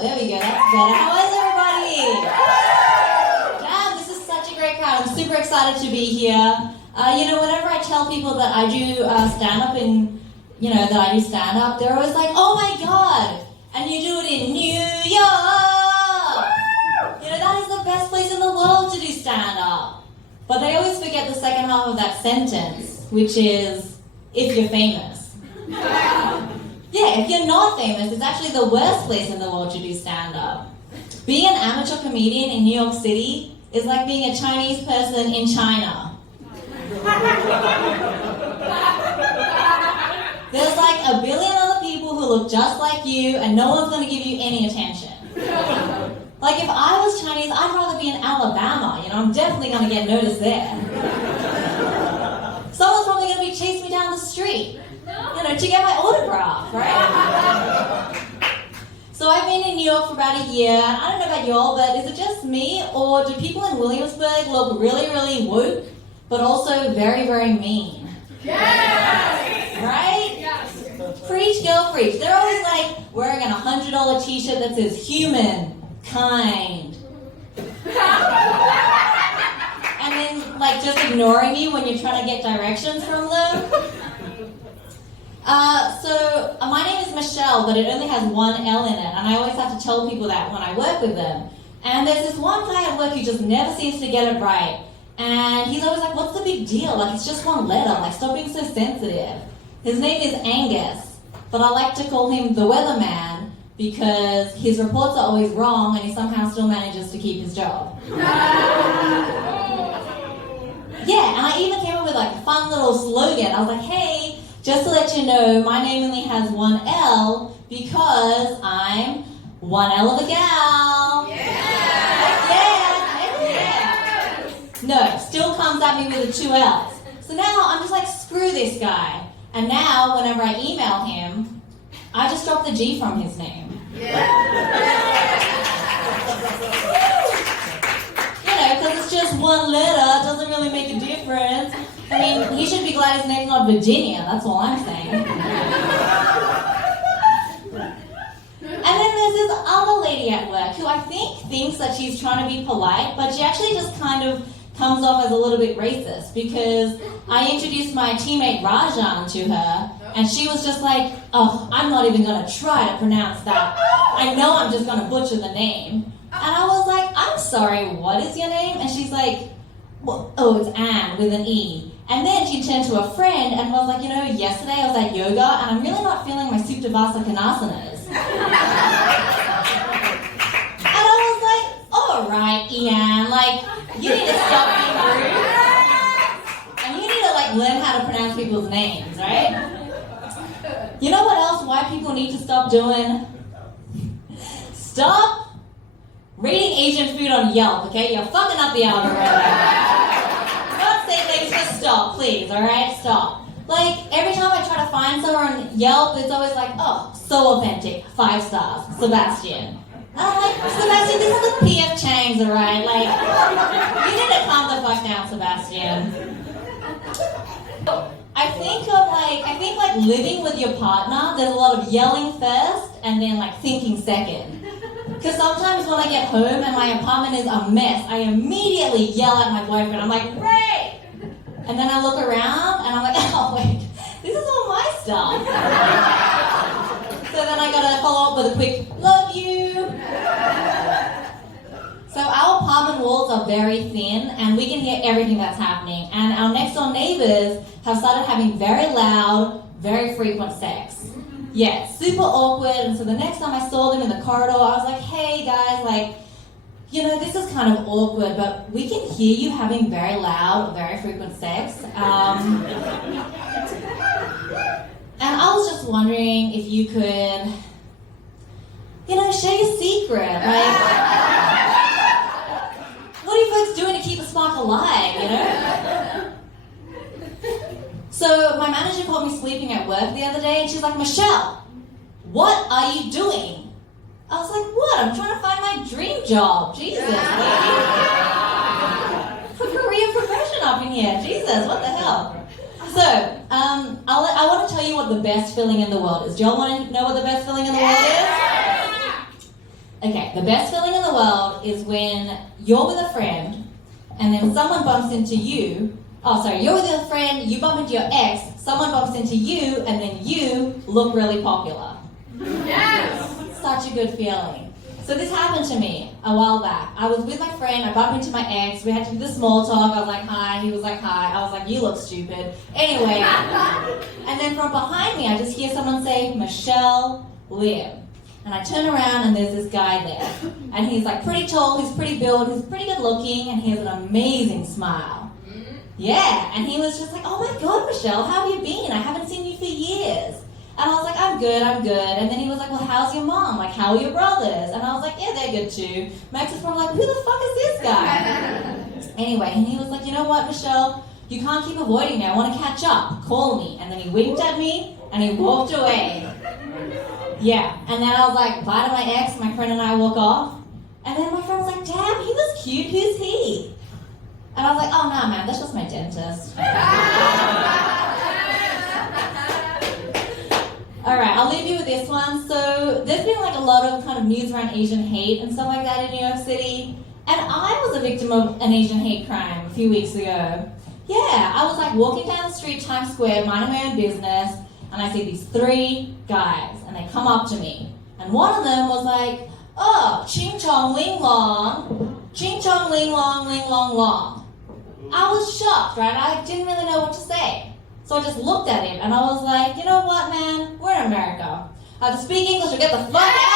There we go, that's better. How is everybody? Damn, this is such a great crowd. I'm super excited to be here. Whenever I tell people that I do stand-up they're always like, oh my god, and you do it in New York! That is the best place in the world to do stand-up. But they always forget the second half of that sentence, which is, if you're famous. Yeah, if you're not famous, it's actually the worst place in the world to do stand-up. Being an amateur comedian in New York City is like being a Chinese person in China. There's like a billion other people who look just like you and no one's going to give you any attention. Like if I was Chinese, I'd rather be in Alabama, I'm definitely going to get noticed there. Someone's probably going to be chasing me down the street, to get my autograph, right? So I've been in New York for about a year. I don't know about y'all, but is it just me, or do people in Williamsburg look really, really woke, but also very, very mean? Yes! Right? Yes. Preach, girl, preach. They're always like wearing a $100 t-shirt that says human, kind. And then like just ignoring you when you're trying to get directions from them. My name is Michelle, but it only has one L in it, and I always have to tell people that when I work with them. And there's this one guy at work who just never seems to get it right. And he's always like, what's the big deal? Like, it's just one letter. Like, stop being so sensitive. His name is Angus, but I like to call him the weatherman because his reports are always wrong and he somehow still manages to keep his job. Yeah, and I even came up with like a fun little slogan. I was like, hey, just to let you know, my name only has one L because I'm one L of a gal. No, still comes at me with the 2 L's. So now I'm just like, screw this guy. And now, whenever I email him, I just drop the G from his name. Because it's just one letter, it doesn't really make a difference. I mean, he should be glad his name's not Virginia, that's all I'm saying. And then there's this other lady at work who I think thinks that she's trying to be polite, but she actually just kind of comes off as a little bit racist because I introduced my teammate Rajan to her and she was just like, oh, I'm not even going to try to pronounce that. I know I'm just going to butcher the name. And I was like, I'm sorry, what is your name? And she's like, well, oh, it's Anne with an E. And then she turned to a friend and was like, yesterday I was at yoga and I'm really not feeling my Suptavasa Kanasanas. And I was like, all right, Ian, like, you need to stop being rude. And you need to, learn how to pronounce people's names, right? You know what else white people need to stop doing? Stop rating Asian food on Yelp, okay? You're fucking up the algorithm. For God's sake, ladies, just stop, please, alright? Stop. Like, every time I try to find somewhere on Yelp, it's always like, oh, so authentic, 5 stars, Sebastian. And I'm like, Sebastian, this is the P.F. Chang's, alright? Like, you need to calm the fuck down, Sebastian. I think living with your partner, there's a lot of yelling first and then thinking second. Because sometimes when I get home and my apartment is a mess, I immediately yell at my boyfriend. I'm like, Ray! And then I look around and I'm like, oh wait, this is all my stuff. So then I gotta follow up with a quick, love you. So our apartment walls are very thin and we can hear everything that's happening. And our next door neighbors have started having very loud, very frequent sex. Yeah, super awkward. And so the next time I saw them in the corridor, I was like, hey guys, this is kind of awkward, but we can hear you having very loud, very frequent sex. And I was just wondering if you could, share your secret. What are you folks doing to keep the spark alive, So my manager caught me sleeping at work the other day and she's like, Michelle, what are you doing? I was like, what? I'm trying to find my dream job. Jesus, career progression up in here. Jesus, what the hell? So, I want to tell you what the best feeling in the world is. Do y'all want to know what the best feeling in the world is? Okay, the best feeling in the world is when you're with a friend and then someone bumps into you. Oh, sorry, you're with a friend, you bump into your ex, someone bumps into you, and then you look really popular. Yes! Such a good feeling. So this happened to me a while back. I was with my friend, I bumped into my ex, we had to do the small talk, I was like, hi, he was like, hi, I was like, you look stupid. Anyway, and then from behind me, I just hear someone say, Michele Lim. And I turn around and there's this guy there. And he's like pretty tall, he's pretty built, he's pretty good looking, and he has an amazing smile. Yeah, and he was just like, oh my God, Michele, how have you been? I haven't seen you for years. And I was like, I'm good. And then he was like, well, how's your mom? Like, how are your brothers? And I was like, yeah, they're good too. Max was probably like, who the fuck is this guy? Anyway, and he was like, you know what, Michele? You can't keep avoiding me. I want to catch up. Call me. And then he winked at me and he walked away. Yeah, and then I was like, bye to my ex, my friend and I walk off. And then my friend was like, damn, he was cute. Who's he? And I was like, oh, nah, man, that's just my dentist. Alright, I'll leave you with this one. So, there's been like a lot of kind of news around Asian hate and stuff like that in New York City. And I was a victim of an Asian hate crime a few weeks ago. Yeah, I was like walking down the street, Times Square, minding my own business, and I see these 3 guys, and they come up to me. And one of them was like, oh, ching chong ling long, ching chong ling long, long. I was shocked, right? I didn't really know what to say. So I just looked at him and I was like, you know what, man? We're in America. I have to speak English or get the fuck out.